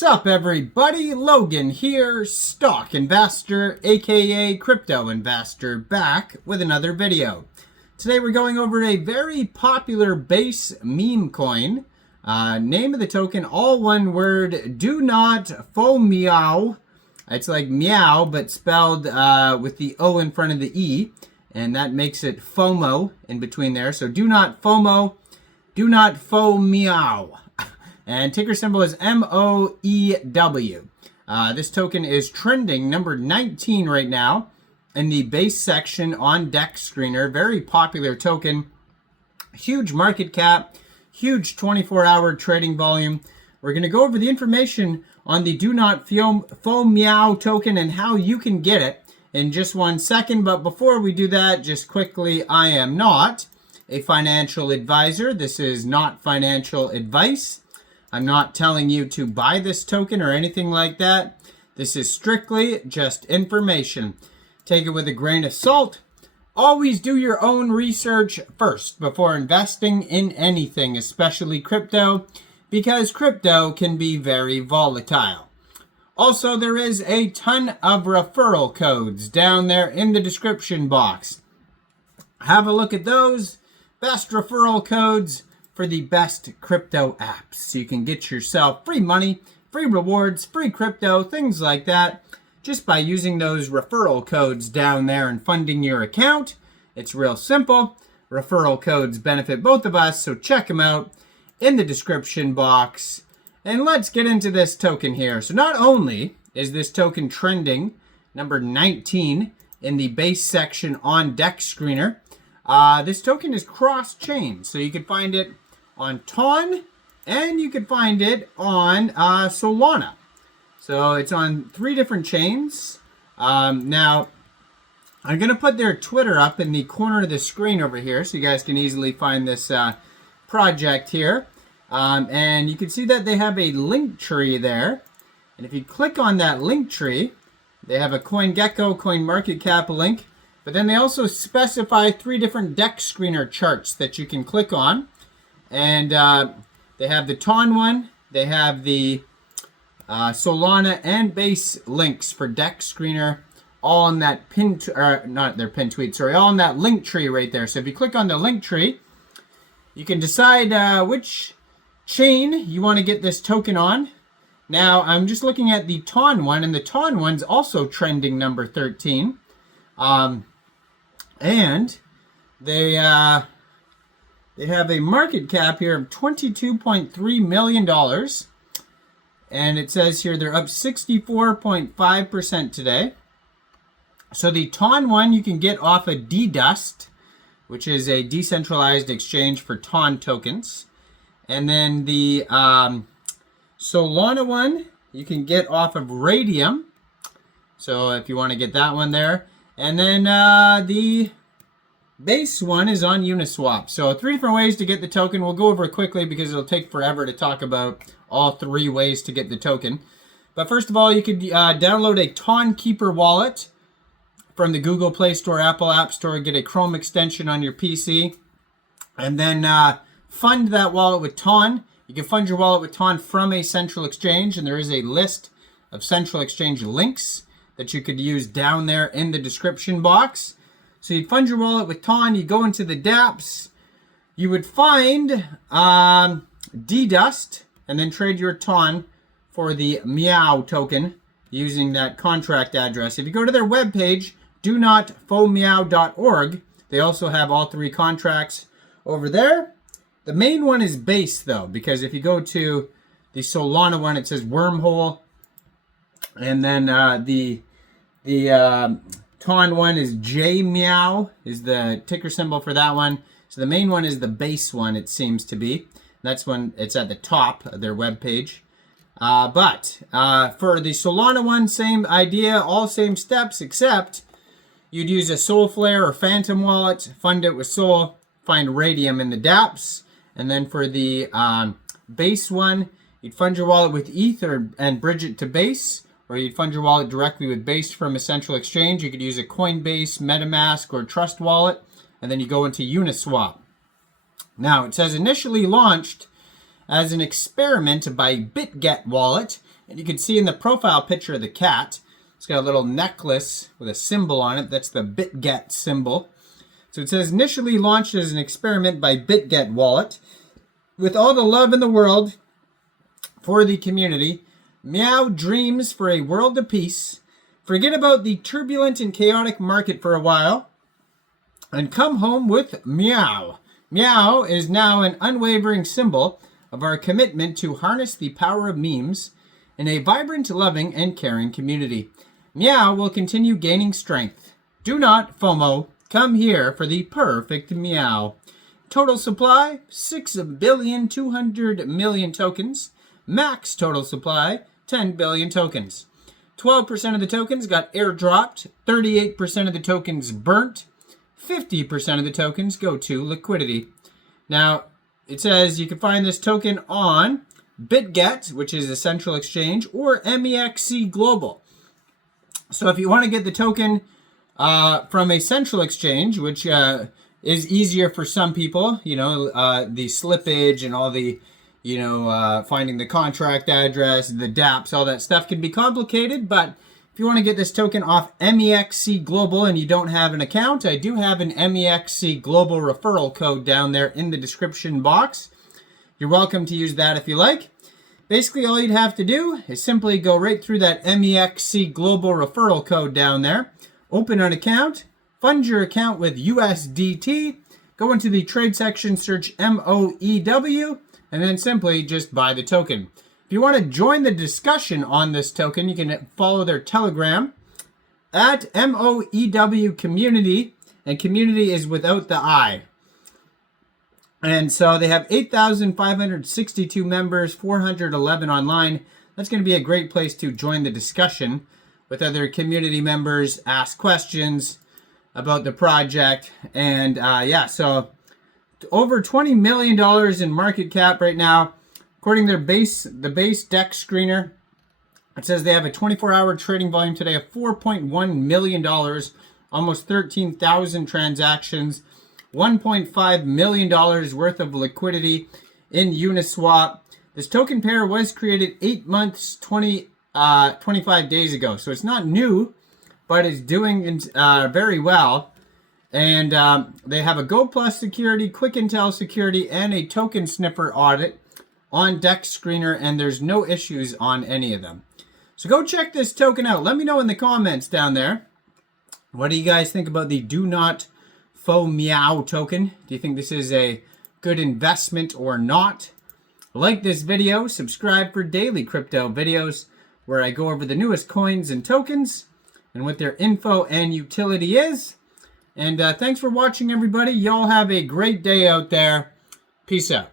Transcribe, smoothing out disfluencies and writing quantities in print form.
What's up, everybody? Logan here, stock investor, aka crypto investor, back with another video. Today we're going over a very popular base meme coin. Name of the token, all one word, DoNotFoMoew. It's like meow, but spelled with the O in front of the E, and that makes it FOMO in between there. So DoNotFoMoew, DoNotFoMoew. And ticker symbol is MOEW. This token is trending number 19 right now in the base section on DEX Screener. Very popular token. Huge market cap, huge 24-hour trading volume. We're going to go over the information on the DoNotFoMoew token and how you can get it in just 1 second. But before we do that, just quickly, I am not a financial advisor. This is not financial advice. I'm not telling you to buy this token or anything like that. This is strictly just information. Take it with a grain of salt. Always do your own research first before investing in anything, especially crypto, because crypto can be very volatile. Also, there is a ton of referral codes down there in the description box. Have a look at those. Best referral codes for the best crypto apps. So you can get yourself free money, free rewards, free crypto, things like that, just by using those referral codes down there and funding your account. It's real simple. Referral codes benefit both of us, so check them out in the description box. And let's get into this token here. So not only is this token trending number 19 in the base section on DEX Screener, this token is cross-chain, so you can find it on TON, and you can find it on Solana. So it's on 3 different chains. Now, I'm going to put their Twitter up in the corner of the screen over here, so you guys can easily find this project here. And you can see that they have a link tree there. And if you click on that link tree, they have a CoinGecko, CoinMarketCap link. But then they also specify 3 different DEX Screener charts that you can click on. And they have the TON one, they have the Solana and base links for DEX Screener, all in that not their pin tweet, sorry, all in that link tree right there. So if you click on the link tree, you can decide which chain you want to get this token on. Now, I'm just looking at the TON one, and the TON one's also trending number 13. And they have a market cap here of $22.3 million. And it says here they're up 64.5% today. So the TON one you can get off of DDust, which is a decentralized exchange for TON tokens. And then the Solana one you can get off of Radium. So if you want to get that one there. And then the base one is on Uniswap. So 3 different ways to get the token. We'll go over it quickly because it'll take forever to talk about all 3 ways to get the token. But first of all, you could download a TON Keeper wallet from the Google Play Store, Apple App Store, get a Chrome extension on your PC, and then fund that wallet with TON. You can fund your wallet with TON from a central exchange, and there is a list of central exchange links that you could use down there in the description box. So you'd fund your wallet with TON, you go into the dApps, you would find DDust, and then trade your TON for the Meow token using that contract address. If you go to their webpage, DoNotFoMoew.org, they also have all 3 contracts over there. The main one is base though, because if you go to the Solana one, it says wormhole, and then the TON one is JMeow, is the ticker symbol for that one. So the main one is the base one, it seems to be. That's when it's at the top of their webpage. But for the Solana one, same idea, all same steps, except you'd use a Solflare or Phantom wallet, fund it with Sol, find Radium in the dApps. And then for the base one, you'd fund your wallet with ETH and bridge it to base. Or you'd fund your wallet directly with base from a central exchange. You could use a Coinbase, MetaMask, or Trust wallet, and then you go into Uniswap. Now, it says initially launched as an experiment by BITGET wallet And you can see in the profile picture of the cat, it's got a little necklace with a symbol on it. That's the BITGET symbol. So it says, initially launched as an experiment by BITGET wallet. With all the love in the world for the community, Meow dreams for a world of peace. Forget about the turbulent and chaotic market for a while and come home with Meow. Meow is now an unwavering symbol of our commitment to harness the power of memes in a vibrant, loving, and caring community. Meow will continue gaining strength. Do not FOMO. Come here for the perfect meow. Total supply, 6,200,000,000 tokens. Max total supply, 10 billion tokens. 12% of the tokens got airdropped. 38% of the tokens burnt. 50% of the tokens go to liquidity. Now, it says you can find this token on BitGet, which is a central exchange, or MEXC Global. So if you want to get the token from a central exchange, which is easier for some people, the slippage and all the, finding the contract address, the dApps, all that stuff can be complicated. But if you want to get this token off MEXC Global and you don't have an account, I do have an MEXC Global referral code down there in the description box. You're welcome to use that if you like. Basically, all you'd have to do is simply go right through that MEXC Global referral code down there, open an account, fund your account with USDT, go into the trade section, search MOEW, and then simply just buy the token. If you want to join the discussion on this token, you can follow their Telegram at MOEW Community, and community is without the I. And so they have 8,562 members, 411 online. That's going to be a great place to join the discussion with other community members, ask questions about the project. And so over $20 million in market cap right now. According to the base deck screener, it says they have a 24-hour trading volume today of $4.1 million, almost 13,000 transactions, $1.5 million worth of liquidity in Uniswap. This token pair was created 8 months, 25 days ago. So it's not new, but it's doing very well. And they have a Go Plus security, Quick Intel security, and a token sniffer audit on Deck Screener, and there's no issues on any of them. So go check this token out. Let me know in the comments down there. What do you guys think about the DoNotFoMoew token? Do you think this is a good investment or not? Like this video, subscribe for daily crypto videos where I go over the newest coins and tokens and what their info and utility is. And thanks for watching, everybody. Y'all have a great day out there. Peace out.